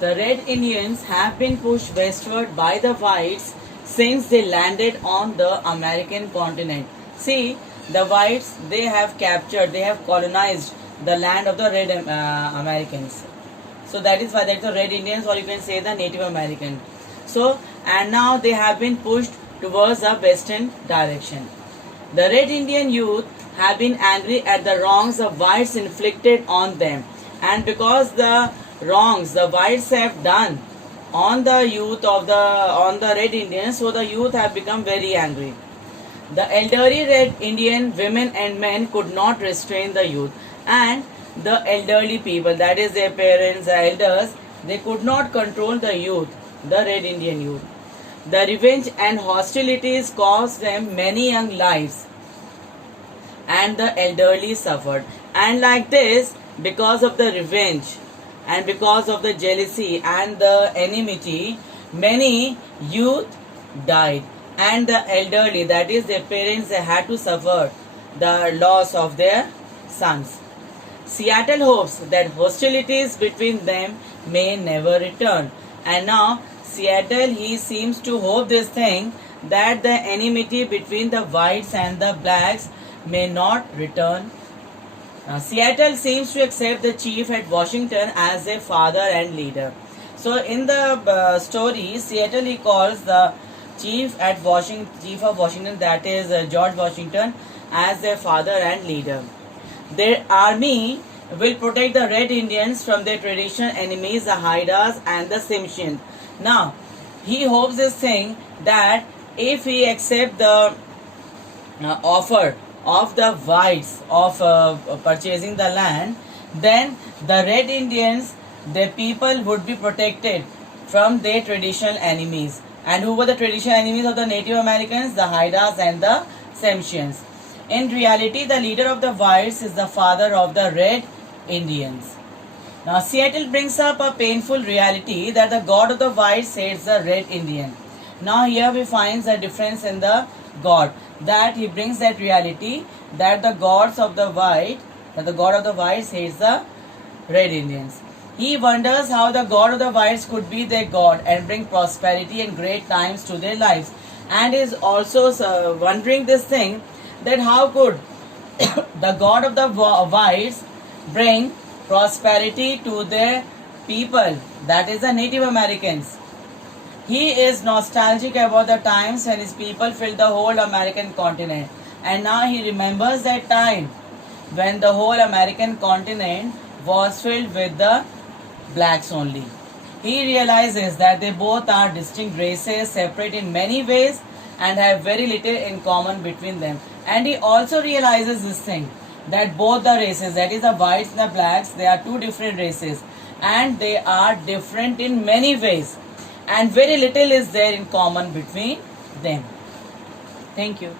The Red Indians have been pushed westward by the whites since they landed on the American continent. See, the whites, they have captured, they have colonized the land of the Red Americans. So that is why that's the Red Indians, or you can say the Native American. So, and now they have been pushed towards the western direction. The Red Indian youth have been angry at the wrongs the whites inflicted on them, and because the wrongs the whites have done on the youth of the Red Indians, so the youth have become very angry. The elderly Red Indian women and men could not restrain the youth, and the elderly people, that is their parents, the elders, they could not control the youth, the Red Indian youth. The revenge and hostilities caused them many young lives, and the elderly suffered. And like this, because of the revenge and because of the jealousy and the enmity, many youth died, and the elderly, that is their parents, they had to suffer the loss of their sons. Seattle hopes that hostilities between them may never return. And now Seattle, he seems to hope this thing, that the enmity between the whites and the blacks may not return. Now Seattle seems to accept the chief at Washington as a father and leader. So in the story, Seattle, he calls the chief of Washington, that is George Washington, as their father and leader. Their army will protect the Red Indians from their traditional enemies, the Haidas and the Tsimshians. Now, he hopes this thing, that if he accept the offer of the whites of purchasing the land, then the Red Indians, the people would be protected from their traditional enemies. And who were the traditional enemies of the Native Americans? The Haidas and the Tsimshians. In reality, the leader of the whites is the father of the Red Indians. Now, Seattle brings up a painful reality, that the god of the whites hates the Red Indian. Now, here we find the difference in the god, that he brings that reality, that the gods of the white, that the god of the whites hates the Red Indians. He wonders how the god of the whites could be their god and bring prosperity and great times to their lives, and is also wondering this thing, that how could the god of the whites bring prosperity to their people, that is the Native Americans. He is nostalgic about the times when his people filled the whole American continent, and now he remembers that time when the whole American continent was filled with the blacks only. He realizes that they both are distinct races, separate in many ways, and have very little in common between them. And he also realizes this thing, that both the races, that is the whites and the blacks, they are two different races, and they are different in many ways, and very little is there in common between them. Thank you.